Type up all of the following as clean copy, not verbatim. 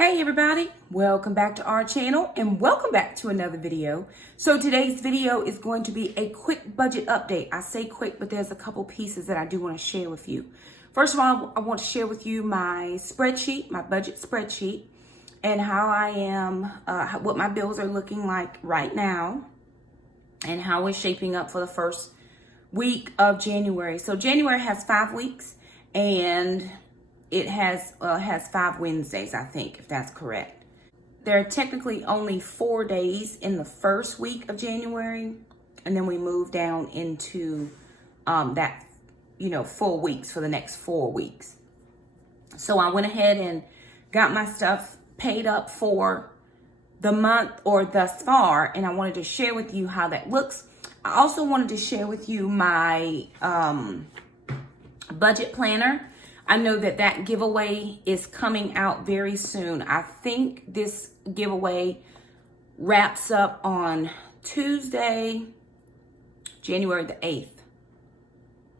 Hey everybody, welcome back to our channel and welcome back to another video. So today's video is going to be a quick budget update. I say quick, but there's a couple pieces that I do want to share with you. First of all, I want to share with you my spreadsheet, my budget spreadsheet, and how I am, what my bills are looking like right now, and how it's shaping up for the first week of January. So January has 5 weeks, and it has 5 Wednesdays, I think, if that's correct. There are technically only 4 days in the first week of January, and then we move down into that, full weeks for the next 4 weeks. So I went ahead and got my stuff paid up for the month or thus far, and I wanted to share with you how that looks. I also wanted to share with you my budget planner. I know that giveaway is coming out very soon. I think this giveaway wraps up on Tuesday, January the 8th.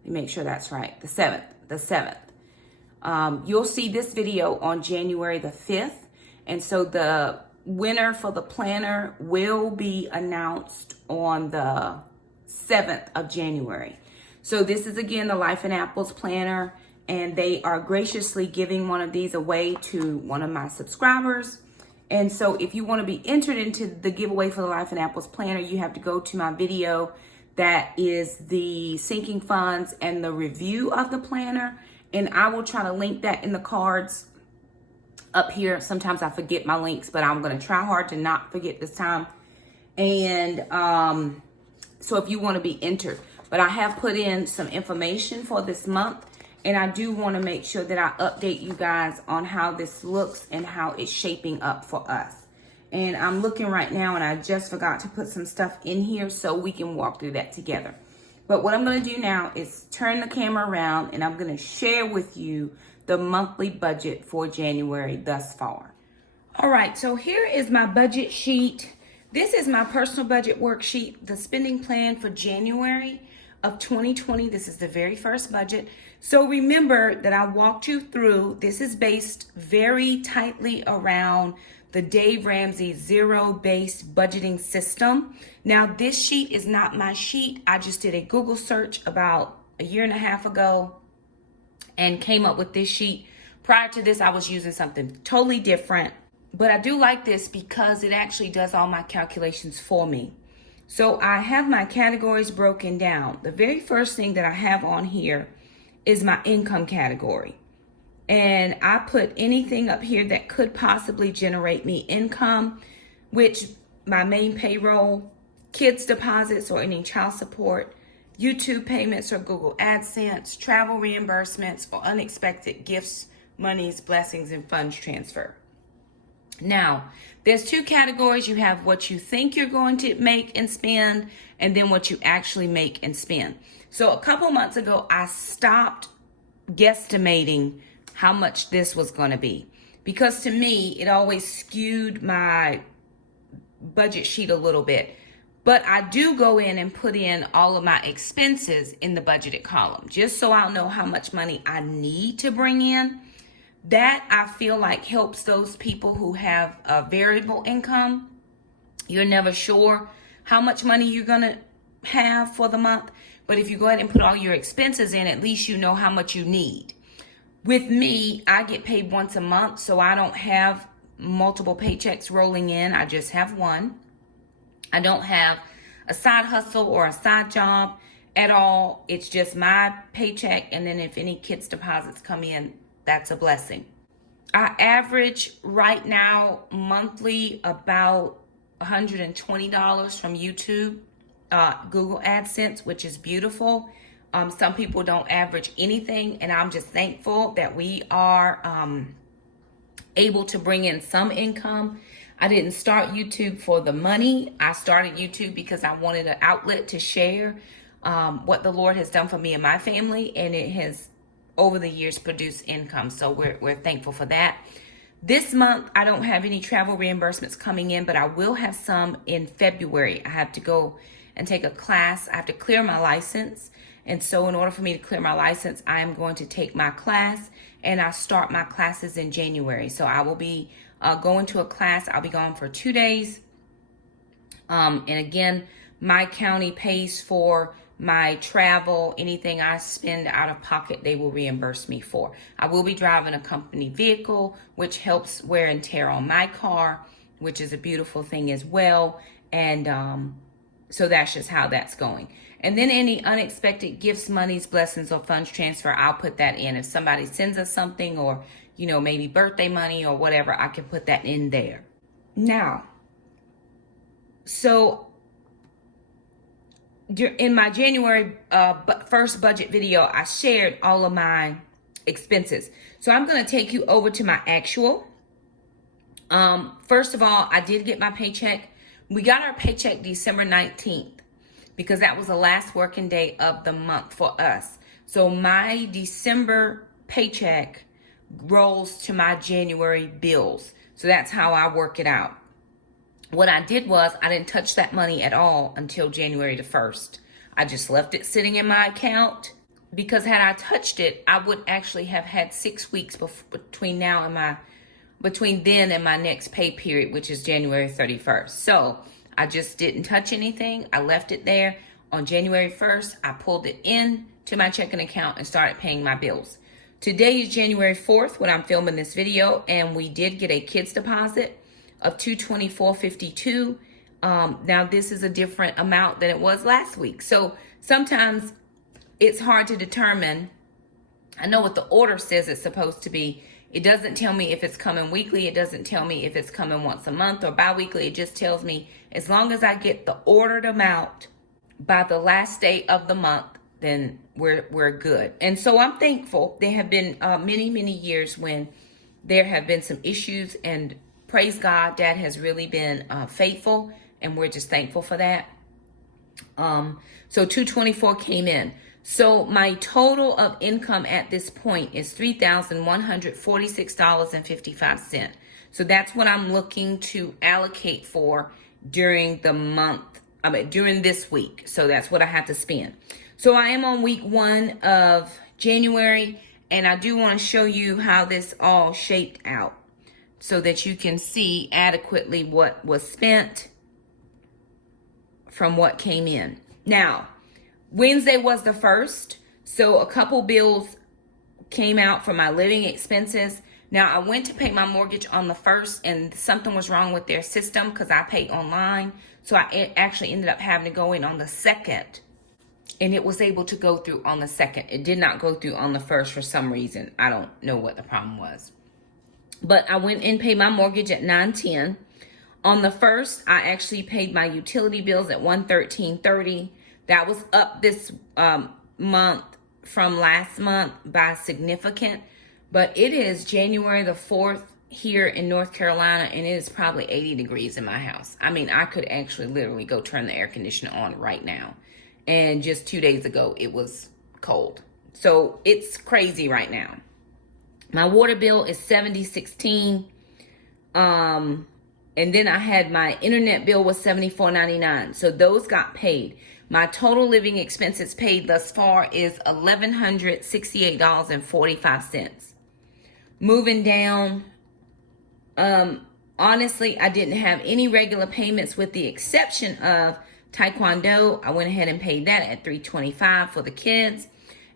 Let me make sure that's right. The 7th. You'll see this video on January the 5th. And so the winner for the planner will be announced on the 7th of January. So this is again the Life in Apples planner. And they are graciously giving one of these away to one of my subscribers. And so if you want to be entered into the giveaway for the Life in Apples planner, you have to go to my video that is the sinking funds and the review of the planner. And I will try to link that in the cards up here. Sometimes I forget my links, but I'm going to try hard to not forget this time. And so if you want to be entered. But I have put in some information for this month. And I do want to make sure that I update you guys on how this looks and how it's shaping up for us. And I'm looking right now, and I just forgot to put some stuff in here so we can walk through that together. But what I'm going to do now is turn the camera around, and I'm going to share with you the monthly budget for January thus far. All right, so here is my budget sheet. This is my personal budget worksheet, the spending plan for January of 2020. This is the very first budget. So remember that I walked you through, this is based very tightly around the Dave Ramsey zero-based budgeting system. Now this sheet is not my sheet. I just did a Google search about a year and a half ago and came up with this sheet. Prior to this, I was using something totally different, but I do like this because it actually does all my calculations for me. So I have my categories broken down. The very first thing that I have on here is my income category. And I put anything up here that could possibly generate me income, which my main payroll, kids deposits or any child support, YouTube payments or Google AdSense, travel reimbursements or unexpected gifts, monies, blessings, and funds transfer. Now, there's 2 categories. You have what you think you're going to make and spend, and then what you actually make and spend. So a couple months ago, I stopped guesstimating how much this was going to be, because to me, it always skewed my budget sheet a little bit. But I do go in and put in all of my expenses in the budgeted column, just so I'll know how much money I need to bring in. That I feel like helps those people who have a variable income. You're never sure how much money you're going to have for the month. But if you go ahead and put all your expenses in, at least you know how much you need. With me, I get paid once a month, so I don't have multiple paychecks rolling in. I just have one. I don't have a side hustle or a side job at all. It's just my paycheck, and then if any kids' deposits come in, that's a blessing. I average right now monthly about $120 from YouTube, Google AdSense, which is beautiful. Some people don't average anything, and I'm just thankful that we are able to bring in some income. I didn't start YouTube for the money. I started YouTube because I wanted an outlet to share what the Lord has done for me and my family, and it has over the years produced income. So we're thankful for that. This month, I don't have any travel reimbursements coming in, but I will have some in February. I have to go and take a class. I have to clear my license. And so in order for me to clear my license, I am going to take my class, and I start my classes in January. So I will be going to a class. I'll be gone for 2 days. And again, my county pays for my travel. Anything I spend out of pocket, they will reimburse me for. I will be driving a company vehicle, which helps wear and tear on my car, which is a beautiful thing as well. And so that's just how that's going. And then any unexpected gifts, monies, blessings, or funds transfer, I'll put that in. If somebody sends us something, or, you know, maybe birthday money or whatever, I can put that in there. Now, so in my January first budget video, I shared all of my expenses. So I'm going to take you over to my actual. First of all, I did get my paycheck. We got our paycheck December 19th because that was the last working day of the month for us. So my December paycheck rolls to my January bills. So that's how I work it out. What I did was I didn't touch that money at all until January the 1st. I just left it sitting in my account, because had I touched it, I would actually have had 6 weeks between then and my next pay period, which is January 31st. So I just didn't touch anything. I left it there. On January 1st, I pulled it in to my checking account and started paying my bills. Today is January 4th when I'm filming this video, and we did get a kids deposit of $224.52. Now this is a different amount than it was last week. So sometimes it's hard to determine. I know what the order says it's supposed to be. It doesn't tell me if it's coming weekly. It doesn't tell me if it's coming once a month or bi-weekly. It just tells me as long as I get the ordered amount by the last day of the month, then we're good. And so I'm thankful. There have been many years when there have been some issues, and praise God, Dad has really been faithful, and we're just thankful for that. So $224 came in. So my total of income at this point is $3,146.55. So that's what I'm looking to allocate for during the month, during this week. So that's what I have to spend. So I am on week 1 of January, and I do want to show you how this all shaped out so that you can see adequately what was spent from what came in. Now, Wednesday was the 1st, so a couple bills came out for my living expenses. Now, I went to pay my mortgage on the 1st, and something was wrong with their system because I paid online. So I actually ended up having to go in on the 2nd, and it was able to go through on the 2nd. It did not go through on the 1st for some reason. I don't know what the problem was. But I went and paid my mortgage at $910. On the 1st, I actually paid my utility bills at $113.30. That was up this month from last month by significant. But it is January the 4th here in North Carolina, and it is probably 80 degrees in my house. I mean, I could actually literally go turn the air conditioner on right now. And just 2 days ago, it was cold. So it's crazy right now. My water bill is $70.16. And then I had my internet bill was $74.99. So those got paid. My total living expenses paid thus far is $1,168.45. Moving down, honestly, I didn't have any regular payments with the exception of Taekwondo. I went ahead and paid that at $325 for the kids.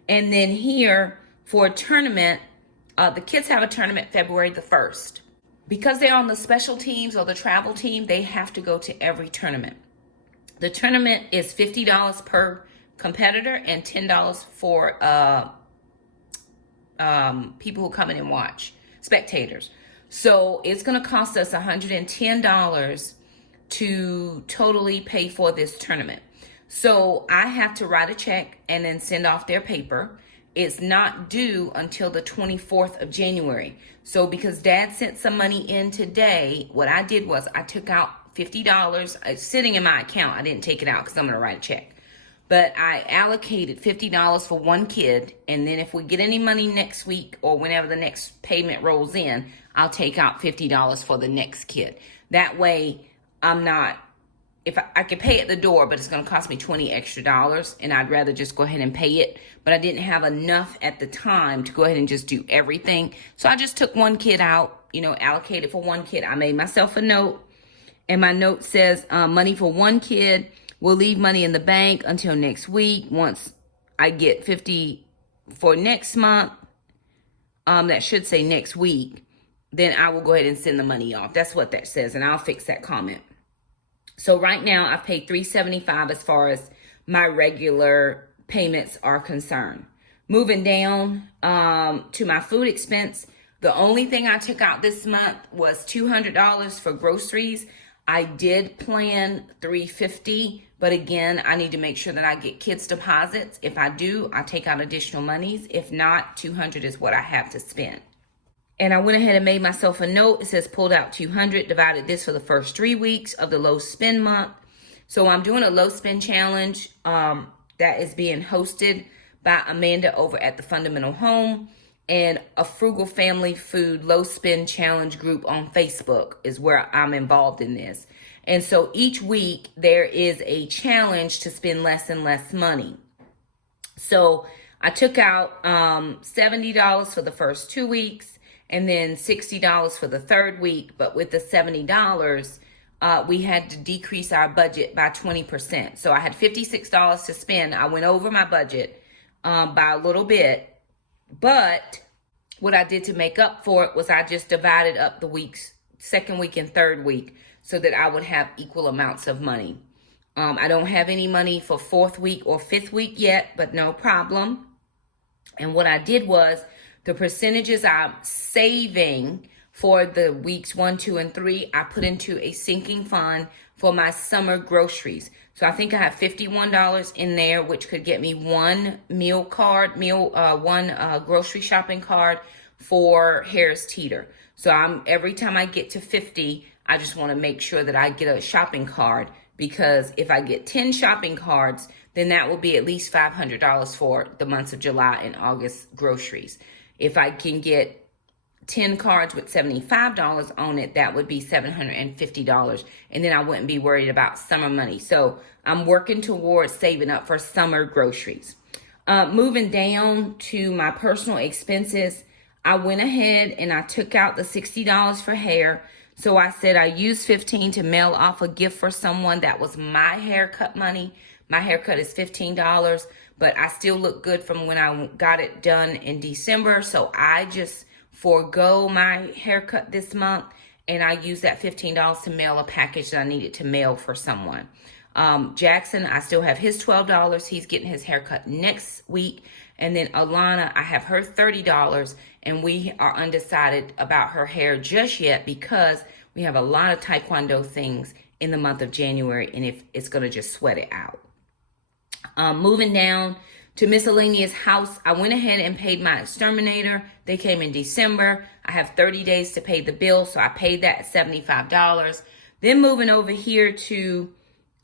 And then here for a tournament, the kids have a tournament February the 1st. Because they're on the special teams or the travel team, they have to go to every tournament. The tournament is $50 per competitor and $10 for people who come in and watch, spectators. So it's going to cost us $110 to totally pay for this tournament. So I have to write a check and then send off their paper. It's not due until the 24th of January. So because Dad sent some money in today, what I did was I took out $50. It's sitting in my account. I didn't take it out because I'm going to write a check. But I allocated $50 for one kid. And then if we get any money next week or whenever the next payment rolls in, I'll take out $50 for the next kid. That way I'm not if I could pay at the door, but it's going to cost me $20 extra, and I'd rather just go ahead and pay it. But I didn't have enough at the time to go ahead and just do everything. So I just took one kid out, allocated for one kid. I made myself a note, and my note says money for one kid. We'll leave money in the bank until next week. Once I get 50 for next month, that should say next week, then I will go ahead and send the money off. That's what that says, and I'll fix that comment. So right now I've paid $375 as far as my regular payments are concerned. Moving down to my food expense, the only thing I took out this month was $200 for groceries. I did plan $350, but again, I need to make sure that I get kids' deposits. If I do, I take out additional monies. If not, $200 is what I have to spend. And I went ahead and made myself a note. It says pulled out $200, divided this for the first 3 weeks of the low spend month. So I'm doing a low spend challenge that is being hosted by Amanda over at the Fundamental Home, and a Frugal Family Food Low Spend Challenge group on Facebook is where I'm involved in this. And so each week there is a challenge to spend less and less money. So I took out $70 for the first 2 weeks, and then $60 for the third week. But with the $70, we had to decrease our budget by 20%. So I had $56 to spend. I went over my budget by a little bit. But what I did to make up for it was I just divided up the weeks, second week and third week, so that I would have equal amounts of money. I don't have any money for fourth week or fifth week yet, but no problem. And what I did was, the percentages I'm saving for the weeks 1, 2, and 3, I put into a sinking fund for my summer groceries. So I think I have $51 in there, which could get me one grocery shopping card for Harris Teeter. So every time I get to 50, I just want to make sure that I get a shopping card, because if I get 10 shopping cards, then that will be at least $500 for the months of July and August groceries. If I can get 10 cards with $75 on it, that would be $750. And then I wouldn't be worried about summer money. So I'm working towards saving up for summer groceries. Moving down to my personal expenses, I went ahead and I took out the $60 for hair. So I said I used $15 to mail off a gift for someone. That was my haircut money. My haircut is $15. But I still look good from when I got it done in December. So I just forego my haircut this month, and I use that $15 to mail a package that I needed to mail for someone. Jackson, I still have his $12. He's getting his haircut next week. And then Alana, I have her $30, and we are undecided about her hair just yet because we have a lot of Taekwondo things in the month of January, and if it's going to just sweat it out. Moving down to miscellaneous house, I went ahead and paid my exterminator. They came in December. I have 30 days to pay the bill, so I paid that at $75. Then moving over here to,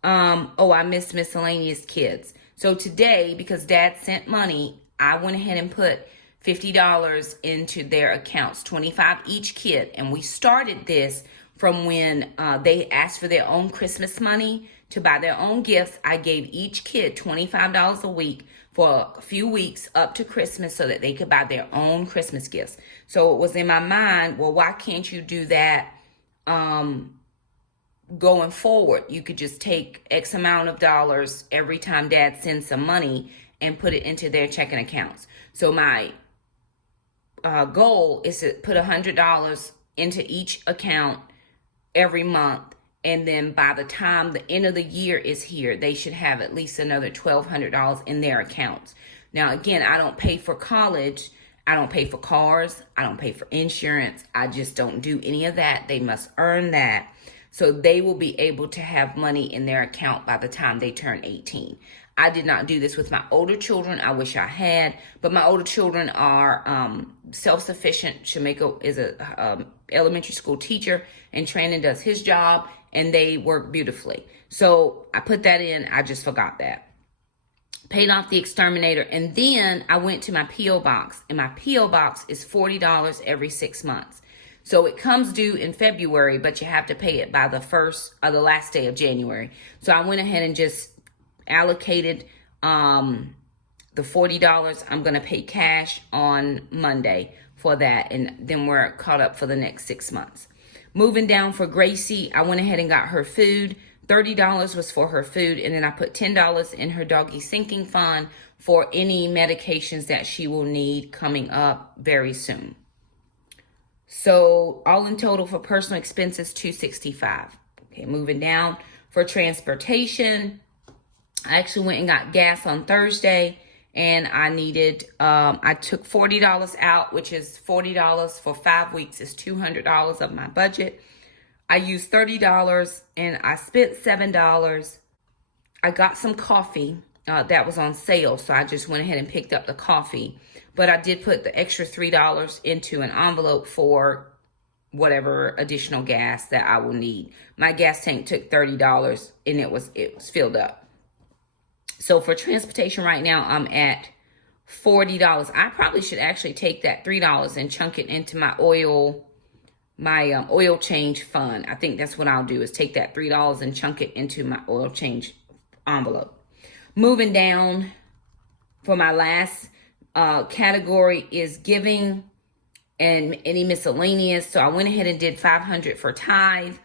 I missed miscellaneous kids. So today, because Dad sent money, I went ahead and put $50 into their accounts, $25 each kid. And we started this from when they asked for their own Christmas money to buy their own gifts. I gave each kid $25 a week for a few weeks up to Christmas so that they could buy their own Christmas gifts. So it was in my mind, well, why can't you do that going forward? You could just take X amount of dollars every time Dad sends some money and put it into their checking accounts. So my goal is to put $100 into each account every month. And then by the time the end of the year is here, they should have at least another $1,200 in their accounts. Now, again, I don't pay for college. I don't pay for cars. I don't pay for insurance. I just don't do any of that. They must earn that. So they will be able to have money in their account by the time they turn 18. I did not do this with my older children. I wish I had, but my older children are self-sufficient. Shamika is a elementary school teacher, and Training does his job, and they work beautifully. So I put that in. I just forgot that. Paid off the exterminator, and then I went to my P.O. box, and my P.O. box is $40 every 6 months. So it comes due in February, but you have to pay it by the first or the last day of January. So I went ahead and just allocated the $40. I'm going to pay cash on Monday for that. And then we're caught up for the next 6 months. Moving down for Gracie, I went ahead and got her food. $30 was for her food. And then I put $10 in her doggy sinking fund for any medications that she will need coming up very soon. So all in total for personal expenses, $265. Okay, moving down for transportation. I actually went and got gas on Thursday, and I needed, I took $40 out, which is $40 for 5 weeks is $200 of my budget. I used $30 and I spent $7. I got some coffee that was on sale, so I just went ahead and picked up the coffee. But I did put the extra $3 into an envelope for whatever additional gas that I will need. My gas tank took $30 and it was filled up. So for transportation right now, I'm at $40. I probably should actually take that $3 and chunk it into my oil change fund. I think that's what I'll do, is take that $3 and chunk it into my oil change envelope. Moving down for my last category is giving and any miscellaneous. So I went ahead and did $500 for tithe.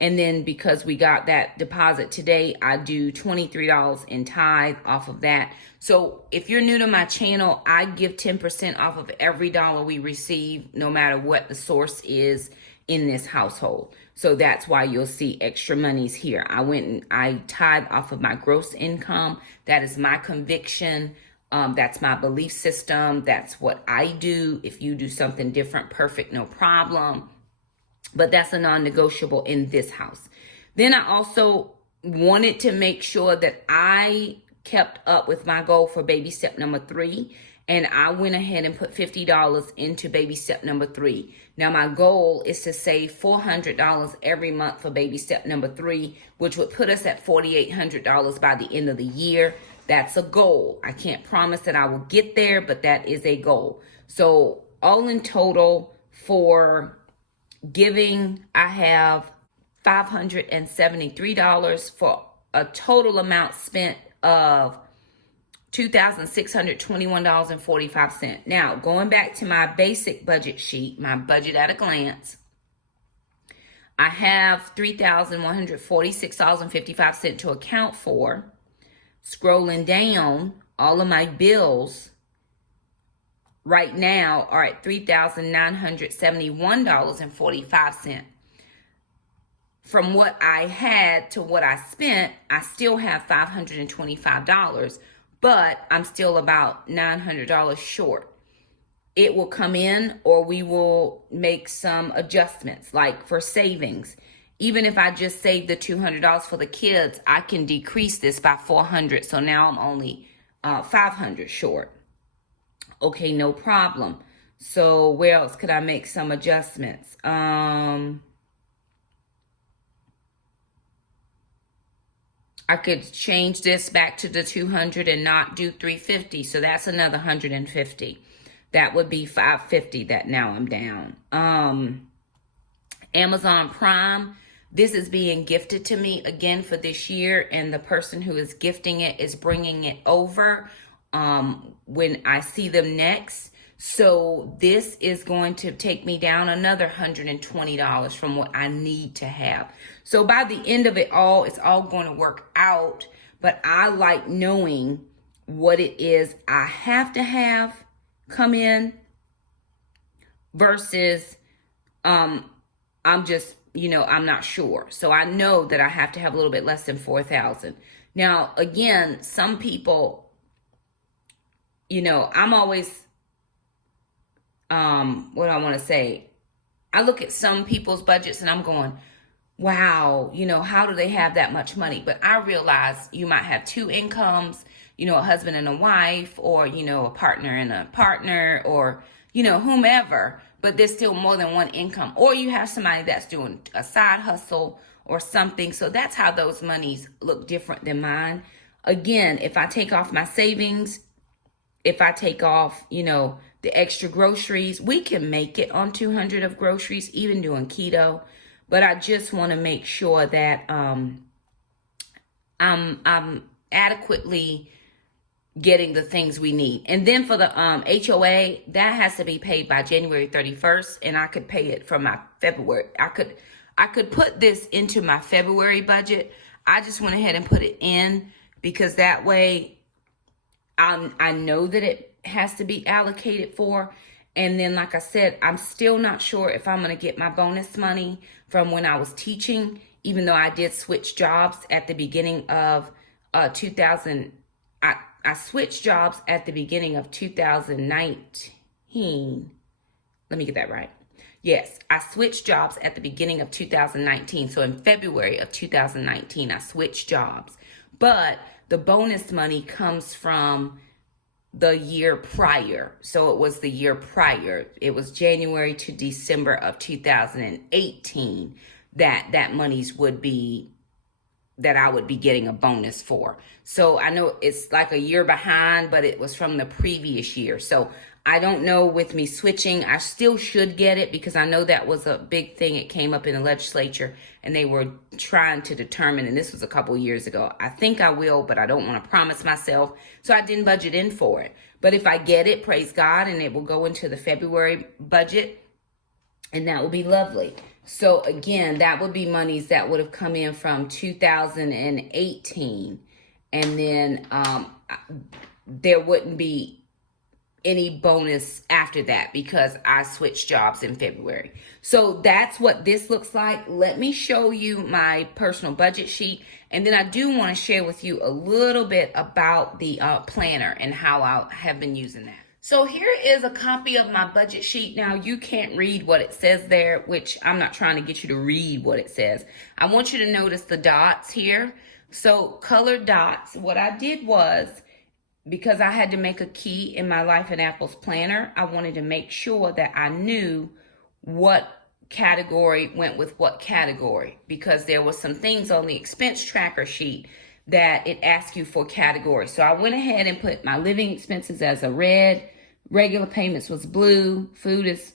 And then because we got that deposit today, I do $23 in tithe off of that. So if you're new to my channel, I give 10% off of every dollar we receive, no matter what the source is in this household. So that's why you'll see extra monies here. I went and I tithe off of my gross income. That is my conviction. That's my belief system. That's what I do. If you do something different, perfect, no problem. But that's a non-negotiable in this house. Then I also wanted to make sure that I kept up with my goal for baby step number 3. And I went ahead and put $50 into baby step number 3. Now my goal is to save $400 every month for baby step number 3, which would put us at $4,800 by the end of the year. That's a goal. I can't promise that I will get there, but that is a goal. So all in total for giving, I have $573 for a total amount spent of $2,621.45. Now, going back to my basic budget sheet, my budget at a glance, I have $3,146.55 to account for. Scrolling down, all of my bills right now are at $3,971.45. From what I had to what I spent, I still have $525, but I'm still about $900 short. It will come in, or we will make some adjustments, like for savings. Even if I just save the $200 for the kids, I can decrease this by $400. So now I'm only $500 short. Okay, no problem. So where else could I make some adjustments? I could change this back to the 200 and not do 350. So that's another 150. That would be 550 that now I'm down. Amazon Prime. This is being gifted to me again for this year, and the person who is gifting it is bringing it over when I see them next. So this is going to take me down another $120 from what I need to have. So by the end of it all, it's all going to work out. But I like knowing what it is I have to have come in versus I'm just, I'm not sure. So I know that I have to have a little bit less than 4,000. Now, again, some people, I'm always, what I want to say, I look at some people's budgets and I'm going, wow, how do they have that much money? But I realize you might have two incomes, a husband and a wife, or, a partner and a partner, or, whomever, but there's still more than one income. Or you have somebody that's doing a side hustle or something. So that's how those monies look different than mine. Again, if I take off my savings if I take off, you know, the extra groceries, we can make it on 200 of groceries, even doing keto. But I just want to make sure that I'm adequately getting the things we need. And then for the HOA, that has to be paid by January 31st, and I could pay it from my February. I could put this into my February budget. I just went ahead and put it in because that way I know that it has to be allocated for. And then, like I said, I'm still not sure if I'm going to get my bonus money from when I was teaching, even though I did switch jobs at the beginning of 2000. I switched jobs at the beginning of 2019. Let me get that right. Yes, I switched jobs at the beginning of 2019. So in February of 2019, I switched jobs. But the bonus money comes from the year prior. So it was the year prior. It was January to December of 2018 that monies would be, that I would be getting a bonus for. So I know it's like a year behind, but it was from the previous year. So I don't know, with me switching, I still should get it because I know that was a big thing. It came up in the legislature and they were trying to determine, and this was a couple years ago. I think I will, but I don't want to promise myself. So I didn't budget in for it. But if I get it, praise God, and it will go into the February budget, and that will be lovely. So again, that would be monies that would have come in from 2018. And then there wouldn't be any bonus after that because I switched jobs in February. So that's what this looks like. Let me show you my personal budget sheet. And then I do want to share with you a little bit about the planner and how I have been using that. So here is a copy of my budget sheet. Now, you can't read what it says there, which I'm not trying to get you to read what it says. I want you to notice the dots here. So colored dots, what I did was, because I had to make a key in my Life in Apples planner, I wanted to make sure that I knew what category went with what category, because there was some things on the expense tracker sheet that it asked you for categories. So I went ahead and put my living expenses as a red, regular payments was blue, food is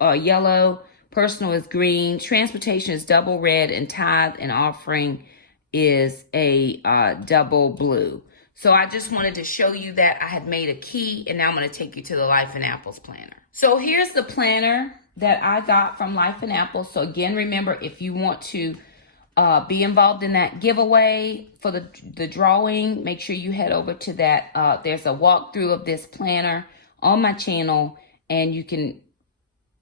yellow, personal is green, transportation is double red, and tithe and offering is a double blue. So I just wanted to show you that I had made a key, and now I'm going to take you to the Life in Apples planner. So here's the planner that I got from Life in Apples. So again, remember, if you want to be involved in that giveaway for the drawing, make sure you head over to that. There's a walkthrough of this planner on my channel, and you can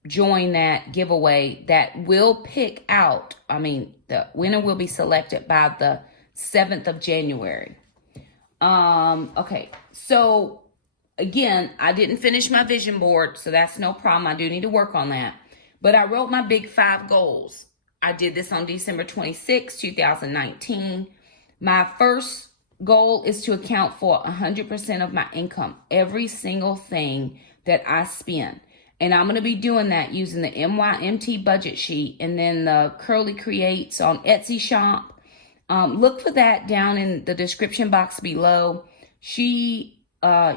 join that giveaway that will pick out, the winner will be selected by the 7th of January. Okay, so again, I didn't finish my vision board, so that's no problem. I do need to work on that. But I wrote my big 5 goals. I did this on December 26, 2019. My first goal is to account for 100% of my income, every single thing that I spend. And I'm going to be doing that using the MYMT budget sheet and then the Curly Creates on Etsy shop. Look for that down in the description box below. She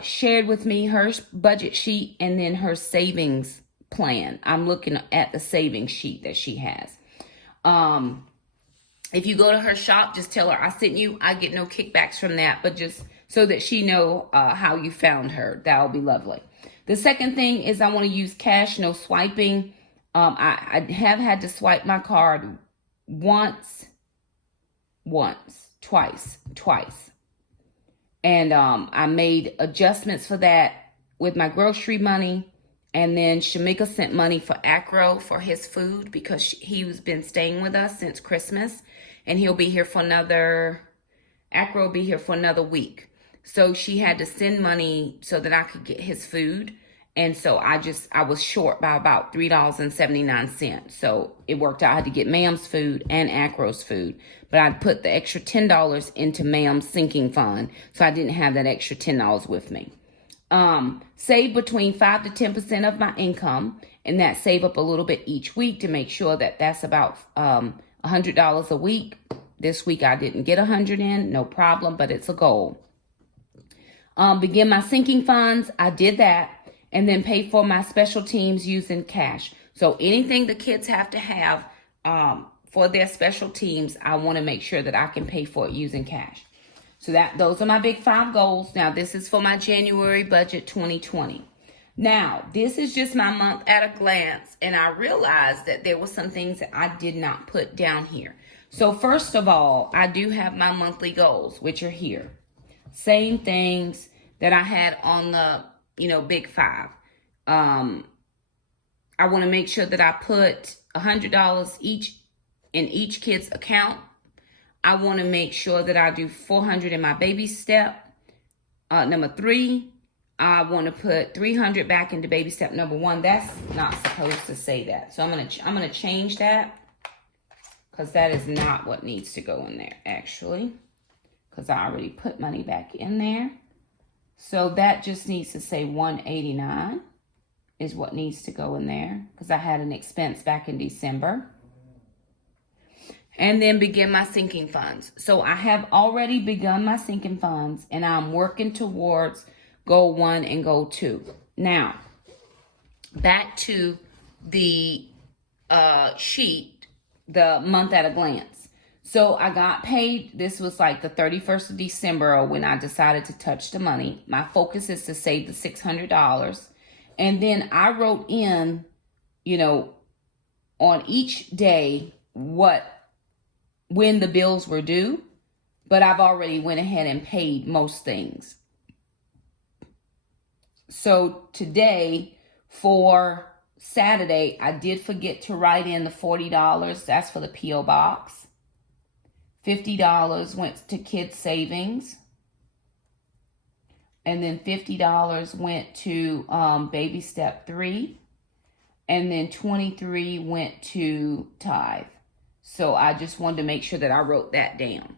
shared with me her budget sheet and then her savings plan. I'm looking at the savings sheet that she has. If you go to her shop, just tell her I sent you. I get no kickbacks from that, but just so that she know how you found her. That'll be lovely. The second thing is I want to use cash, no swiping. I have had to swipe my card twice. And I made adjustments for that with my grocery money. And then Shamika sent money for Acro for his food because he's been staying with us since Christmas. And he'll be here for Acro will be here for another week. So she had to send money so that I could get his food. And so I was short by about $3.79. So it worked out. I had to get Ma'am's food and Acro's food. But I put the extra $10 into Ma'am's sinking fund. So I didn't have that extra $10 with me. Save between 5 to 10% of my income. And that save up a little bit each week to make sure that that's about $100 a week. This week I didn't get 100 in. No problem, but it's a goal. Begin my sinking funds. I did that. And then pay for my special teams using cash. So anything the kids have to have for their special teams, I want to make sure that I can pay for it using cash. So those are my big 5 goals. Now, this is for my January budget 2020. Now, this is just my month at a glance, and I realized that there were some things that I did not put down here. So first of all, I do have my monthly goals, which are here. Same things that I had on the, big 5. I want to make sure that I put $100 each in each kid's account. I want to make sure that I do $400 in my baby step. Number 3, I want to put $300 back into baby step number 1. That's not supposed to say that. So I'm gonna change that, because that is not what needs to go in there, actually, because I already put money back in there. So that just needs to say $189 is what needs to go in there, because I had an expense back in December. And then begin my sinking funds. So I have already begun my sinking funds, and I'm working towards goal 1 and goal 2. Now, back to the sheet, the month at a glance. So I got paid. This was like the 31st of December when I decided to touch the money. My focus is to save the $600. And then I wrote in, on each day when the bills were due, but I've already went ahead and paid most things. So today, for Saturday, I did forget to write in the $40. That's for the P.O. box. $50 went to kids' savings. And then $50 went to baby step 3. And then $23 went to tithe. So I just wanted to make sure that I wrote that down.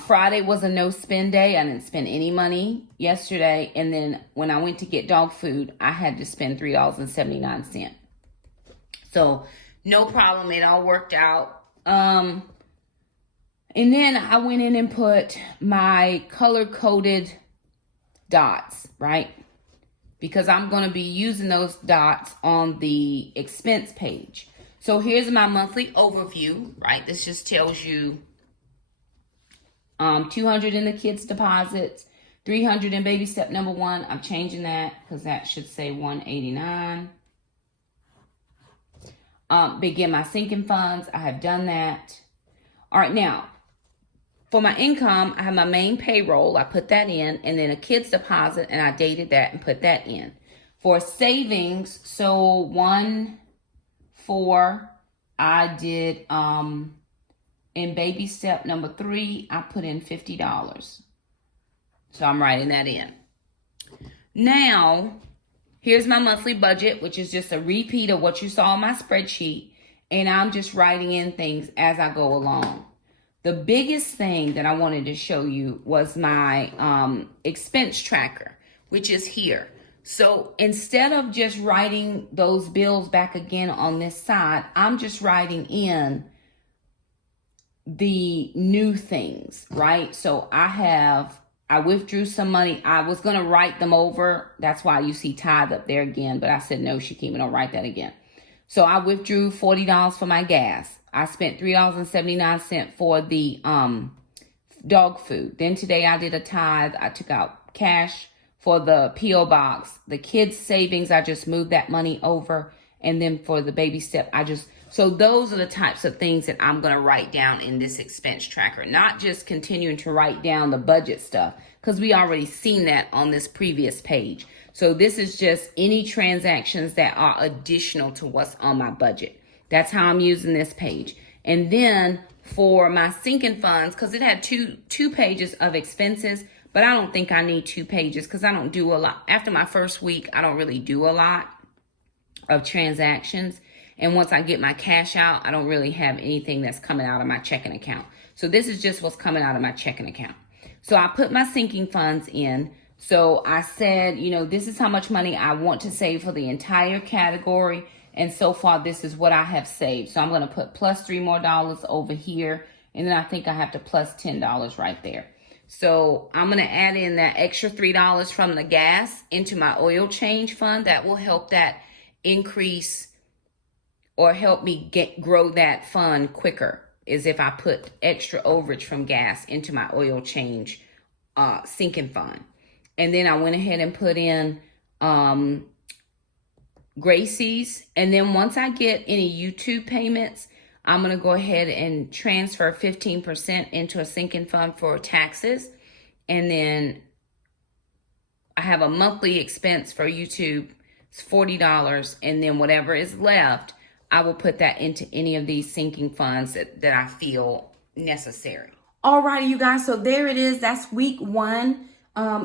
Friday was a no spend day. I didn't spend any money yesterday. And then when I went to get dog food, I had to spend $3.79. So no problem. It all worked out. And then I went in and put my color-coded dots, right? Because I'm going to be using those dots on the expense page. So here's my monthly overview, right? This just tells you $200 in the kids' deposits, $300 in baby step number 1. I'm changing that because that should say $189. Begin my sinking funds. I have done that. All right, now, for my income, I have my main payroll. I put that in, and then a kid's deposit, and I dated that and put that in. For savings, so 1-4, I did in baby step number 3, I put in $50. So I'm writing that in. Now, here's my monthly budget, which is just a repeat of what you saw on my spreadsheet. And I'm just writing in things as I go along. The biggest thing that I wanted to show you was my expense tracker, which is here. So instead of just writing those bills back again on this side, I'm just writing in the new things, right? So I withdrew some money. I was going to write them over. That's why you see tithe up there again. But I said, no, Shakema, don't write that again. So I withdrew $40 for my gas. I spent $3.79 for the dog food. Then today I did a tithe. I took out cash for the P.O. box. The kids' savings, I just moved that money over. And then for the baby step, so those are the types of things that I'm going to write down in this expense tracker. Not just continuing to write down the budget stuff, because we already seen that on this previous page. So this is just any transactions that are additional to what's on my budget. That's how I'm using this page. And then for my sinking funds, because it had two pages of expenses, but I don't think I need 2 pages because I don't do a lot. After my first week, I don't really do a lot of transactions. And once I get my cash out, I don't really have anything that's coming out of my checking account. So this is just what's coming out of my checking account. So I put my sinking funds in. So I said, this is how much money I want to save for the entire category. And so far, this is what I have saved. So I'm going to put plus $3 more over here. And then I think I have to plus $10 right there. So I'm going to add in that extra $3 from the gas into my oil change fund. That will help that increase or help me grow that fund quicker, is if I put extra overage from gas into my oil change sinking fund. And then I went ahead and put in Gracie's. And then once I get any YouTube payments, I'm going to go ahead and transfer 15% into a sinking fund for taxes. And then I have a monthly expense for YouTube. It's $40. And then whatever is left, I will put that into any of these sinking funds that I feel necessary. Alrighty, you guys. So there it is. That's week 1.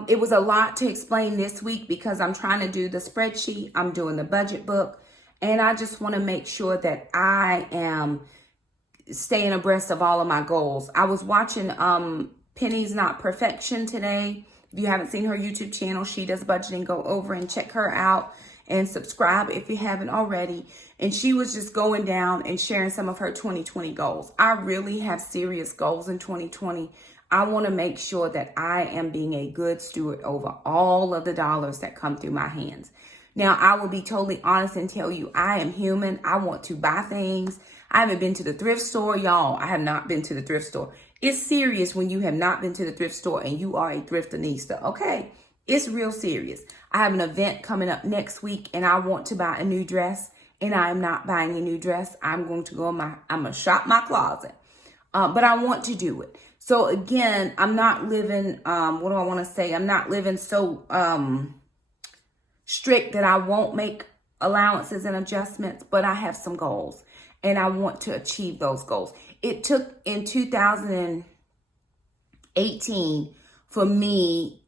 It was a lot to explain this week because I'm trying to do the spreadsheet. I'm doing the budget book. And I just want to make sure that I am staying abreast of all of my goals. I was watching Penny's Not Perfection today. If you haven't seen her YouTube channel, she does budgeting. Go over and check her out and subscribe if you haven't already. And she was just going down and sharing some of her 2020 goals. I really have serious goals in 2020. I want to make sure that I am being a good steward over all of the dollars that come through my hands. Now, I will be totally honest and tell you, I am human. I want to buy things. I haven't been to the thrift store, y'all. I have not been to the thrift store. It's serious when you have not been to the thrift store and you are a thriftanista, okay? It's real serious. I have an event coming up next week and I want to buy a new dress, and I am not buying a new dress. I'm going to go I'm going to shop my closet, but I want to do it. So again, I'm not living, what do I want to say? I'm not living so strict that I won't make allowances and adjustments, but I have some goals and I want to achieve those goals. It took in 2018 for me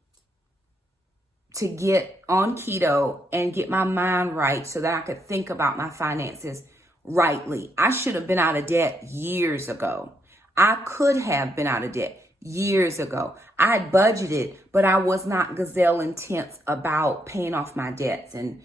to get on keto and get my mind right so that I could think about my finances rightly. I should have been out of debt years ago. I could have been out of debt years ago. I had budgeted, but I was not gazelle intense about paying off my debts and,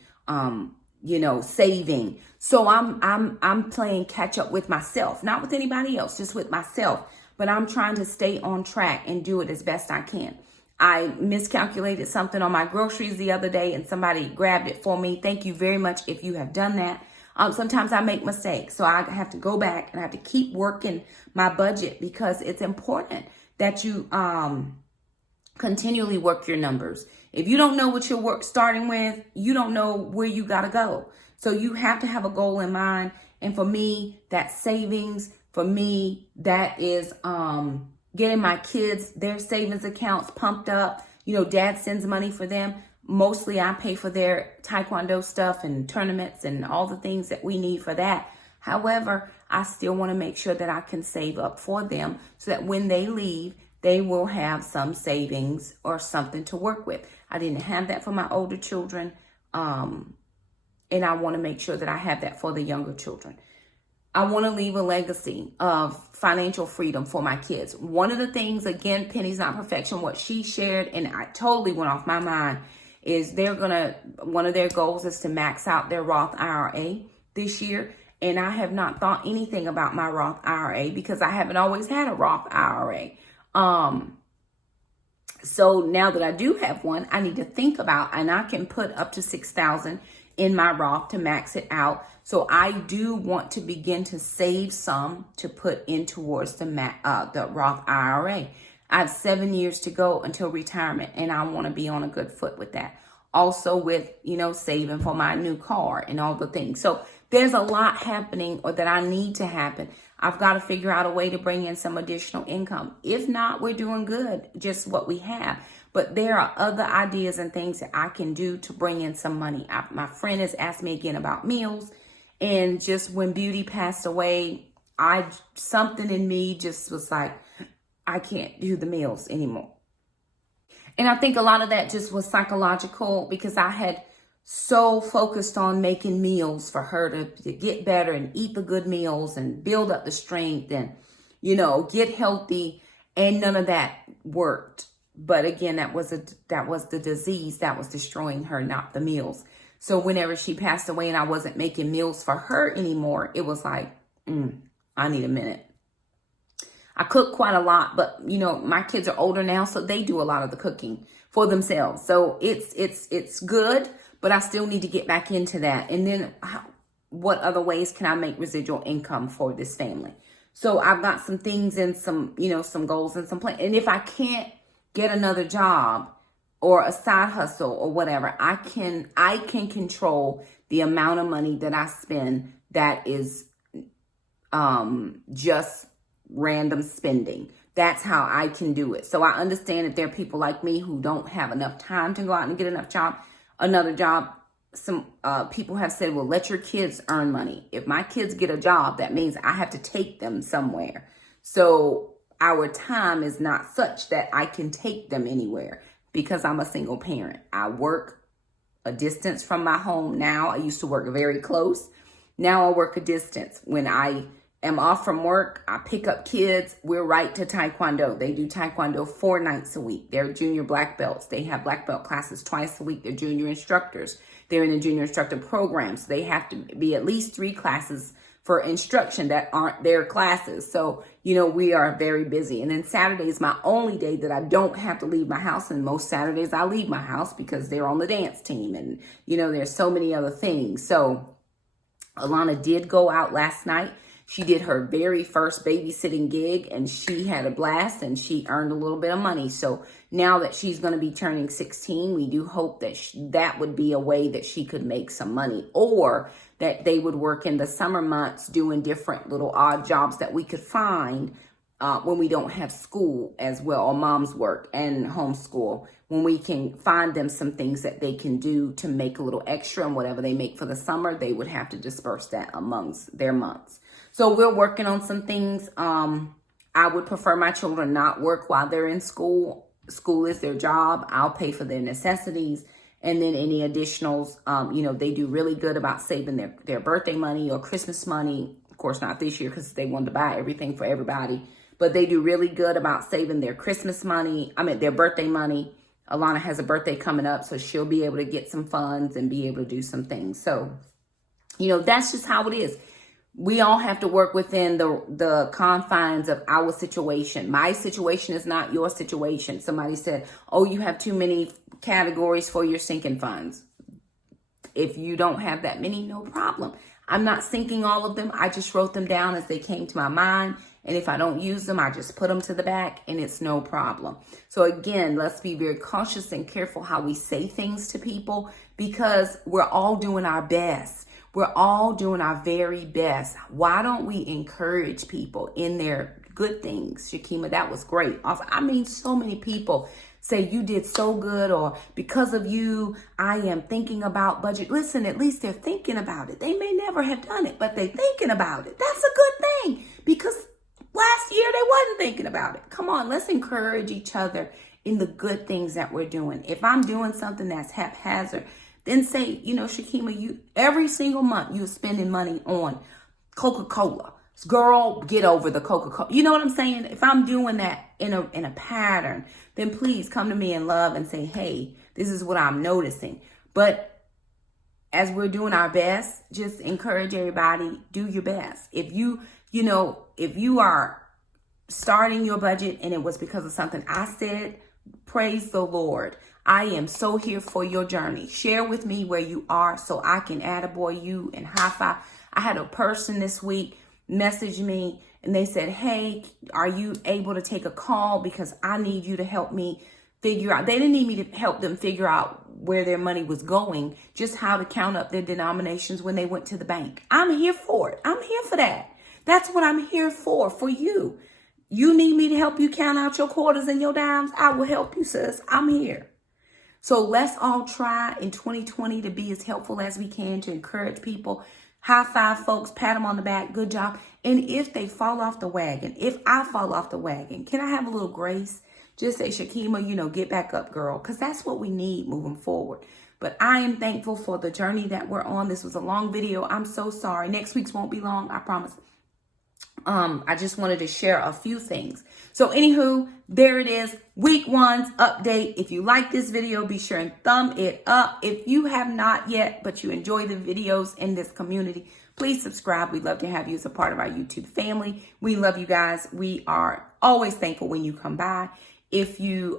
saving. So I'm playing catch up with myself, not with anybody else, just with myself. But I'm trying to stay on track and do it as best I can. I miscalculated something on my groceries the other day and somebody grabbed it for me. Thank you very much if you have done that. Sometimes I make mistakes, so I have to go back and I have to keep working my budget because it's important that you continually work your numbers. If you don't know what you're starting with, you don't know where you got to go. So you have to have a goal in mind. And for me, that's savings. For me, that is getting my kids, their savings accounts pumped up. Dad sends money for them. Mostly I pay for their taekwondo stuff and tournaments and all the things that we need for that. However, I still want to make sure that I can save up for them so that when they leave, they will have some savings or something to work with. I didn't have that for my older children. And I want to make sure that I have that for the younger children. I want to leave a legacy of financial freedom for my kids. One of the things, again, Penny's Not Perfection, what she shared, and I totally went off my mind, is one of their goals is to max out their Roth IRA this year. And I have not thought anything about my Roth IRA because I haven't always had a Roth IRA. So now that I do have one, I need to think about, and I can put up to $6,000 in my Roth to max it out. So I do want to begin to save some to put in towards the Roth IRA. I have 7 years to go until retirement, and I want to be on a good foot with that. Also with, saving for my new car and all the things. So there's a lot happening or that I need to happen. I've got to figure out a way to bring in some additional income. If not, we're doing good, just what we have. But there are other ideas and things that I can do to bring in some money. My friend has asked me again about meals. And just when Beauty passed away, something in me just was like, I can't do the meals anymore. And I think a lot of that just was psychological because I had so focused on making meals for her to get better and eat the good meals and build up the strength and, get healthy. And none of that worked. But again, that was the disease that was destroying her, not the meals. So whenever she passed away and I wasn't making meals for her anymore, it was like, I need a minute. I cook quite a lot, but you know, my kids are older now, so they do a lot of the cooking for themselves. So it's good, but I still need to get back into that. And then what other ways can I make residual income for this family? So I've got some things and some, you know, some goals and some plans. And if I can't get another job or a side hustle or whatever, I can control the amount of money that I spend that is just random spending. That's how I can do it. So I understand that there are people like me who don't have enough time to go out and get another job. Some people have said, well, let your kids earn money. If my kids get a job, that means I have to take them somewhere. So our time is not such that I can take them anywhere because I'm a single parent. I work a distance from my home now. I used to work very close. Now I work a distance. When I am off from work, I pick up kids. We're right to Taekwondo. They do Taekwondo 4 nights a week. They're junior black belts. They have black belt classes twice a week. They're junior instructors. They're in the junior instructor program. So they have to be at least 3 classes for instruction that aren't their classes. So, you know, we are very busy. And then Saturday is my only day that I don't have to leave my house. And most Saturdays I leave my house because they're on the dance team. And, you know, there's so many other things. So Alana did go out last night. She did her very first babysitting gig and she had a blast and she earned a little bit of money. So now that she's going to be turning 16, we do hope that that would be a way that she could make some money, or that they would work in the summer months doing different little odd jobs that we could find when we don't have school as well, or mom's work and homeschool, when we can find them some things that they can do to make a little extra, and whatever they make for the summer, they would have to disperse that amongst their months. So we're working on some things. I would prefer my children not work while they're in school. School is their job. I'll pay for their necessities. And then any additionals, you know, they do really good about saving their birthday money or Christmas money. Of course, not this year because they wanted to buy everything for everybody. But they do really good about saving their Christmas money. Their birthday money. Alana has a birthday coming up, so she'll be able to get some funds and be able to do some things. So, you know, that's just how it is. We all have to work within the confines of our situation. My situation is not your situation. Somebody said, oh, you have too many categories for your sinking funds. If you don't have that many, no problem. I'm not sinking all of them. I just wrote them down as they came to my mind. And if I don't use them, I just put them to the back and it's no problem. So again, let's be very cautious and careful how we say things to people, because we're all doing our best. We're all doing our very best. Why don't we encourage people in their good things? Shakema, that was great. I mean, so many people say you did so good, or because of you, I am thinking about budget. Listen, at least they're thinking about it. They may never have done it, but they're thinking about it. That's a good thing, because last year they wasn't thinking about it. Come on, let's encourage each other in the good things that we're doing. If I'm doing something that's haphazard, then say, you know, Shakema, you every single month you're spending money on Coca-Cola. Girl, get over the Coca-Cola. You know what I'm saying? If I'm doing that in a pattern, then please come to me in love and say, hey, this is what I'm noticing. But as we're doing our best, just encourage everybody, do your best. If if you are starting your budget and it was because of something I said, praise the Lord. I am so here for your journey. Share with me where you are so I can attaboy you and high five. I had a person this week message me and they said, hey, are you able to take a call? Because I need you to help me figure out. They didn't need me to help them figure out where their money was going, just how to count up their denominations when they went to the bank. I'm here for it. I'm here for that. That's what I'm here for you. You need me to help you count out your quarters and your dimes? I will help you, sis. I'm here. So let's all try in 2020 to be as helpful as we can to encourage people. High five folks, pat them on the back, good job. And if they fall off the wagon, if I fall off the wagon, can I have a little grace? Just say, Shakema, get back up, girl, because that's what we need moving forward. But I am thankful for the journey that we're on. This was a long video. I'm so sorry. Next week's won't be long, I promise. I just wanted to share a few things. So anywho, there it is. Week 1's update. If you like this video, be sure and thumb it up. If you have not yet, but you enjoy the videos in this community, please subscribe. We'd love to have you as a part of our YouTube family. We love you guys. We are always thankful when you come by. If you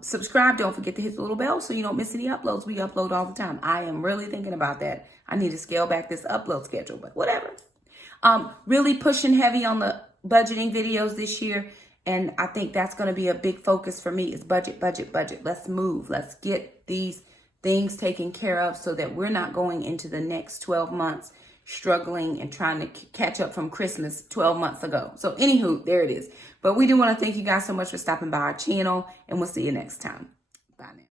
subscribe, don't forget to hit the little bell so you don't miss any uploads. We upload all the time. I am really thinking about that. I need to scale back this upload schedule, but whatever. Really pushing heavy on the budgeting videos this year. And I think that's going to be a big focus for me is budget, budget, budget. Let's move. Let's get these things taken care of so that we're not going into the next 12 months struggling and trying to catch up from Christmas 12 months ago. So anywho, there it is. But we do want to thank you guys so much for stopping by our channel, and we'll see you next time. Bye now.